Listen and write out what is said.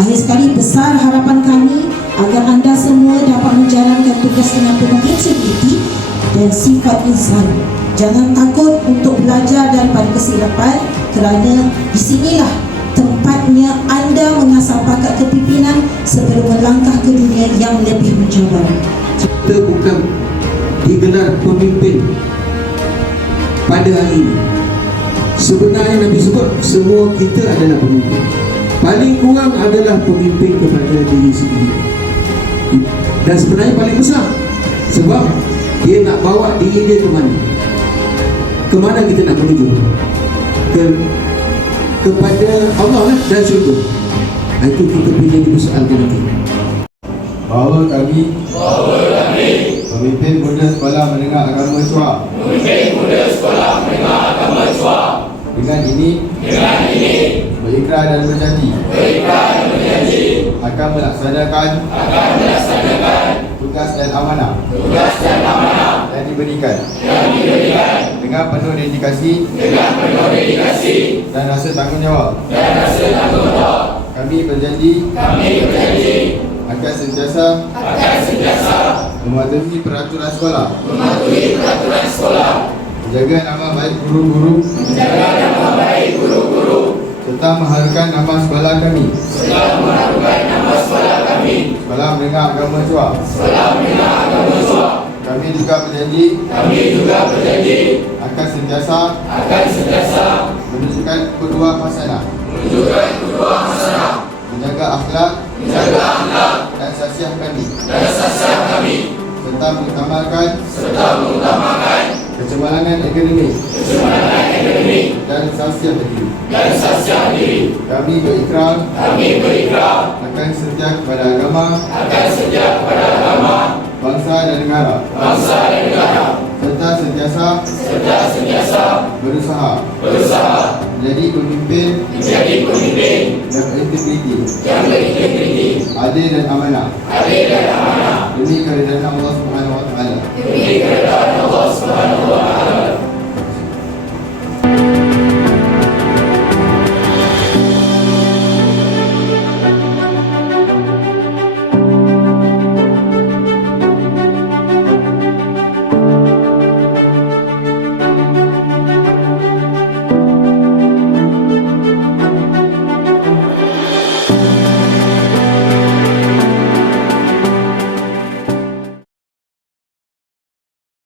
Akhir sekali, besar harapan kami agar anda semua dapat menjalankan tugas dengan penuh integriti dan sifat insan. Jangan takut untuk belajar daripada kesilapan, kerana di sinilah tempatnya anda mengasah bakat kepimpinan sebelum melangkah ke dunia yang lebih mencabar. Kita bukan digelar pemimpin pada hari ini. Sebenarnya Nabi sebut semua kita adalah pemimpin. Paling kurang adalah pemimpin kepada diri sendiri. Dan sebenarnya paling besar, sebab dia nak bawa diri dia ke mana? Ke mana kita nak menuju? Kepada Allah lah, dan syurga. Itu kita punya dipersoalkan nanti. Bahawa kami pemimpin muda sekolah menengah agama Chua dengan ini berikrar dan berjanji akan melaksanakan tugas dan amanah yang diberikan dengan penuh dedikasi dan rasa tanggungjawab. Kami berjanji akan sentiasa mematuhi peraturan sekolah, menjaga nama baik guru-guru serta mengharumkan nama sekolah kami, Sekolah Menengah Agama Chua. Kami juga berjanji akan sentiasa menunjukkan kedua hasanah, menjaga akhlak dan sasiah kami, serta mengutamakan kecemerlangan akademik dan sasiah diri. Kami berikrar akan setia kepada agama, bangsa dan negara, serta sentiasa berusaha menjadi pemimpin yang berintegriti, adil dan amanah, demi keridaan Allah Subhanahu wa taala.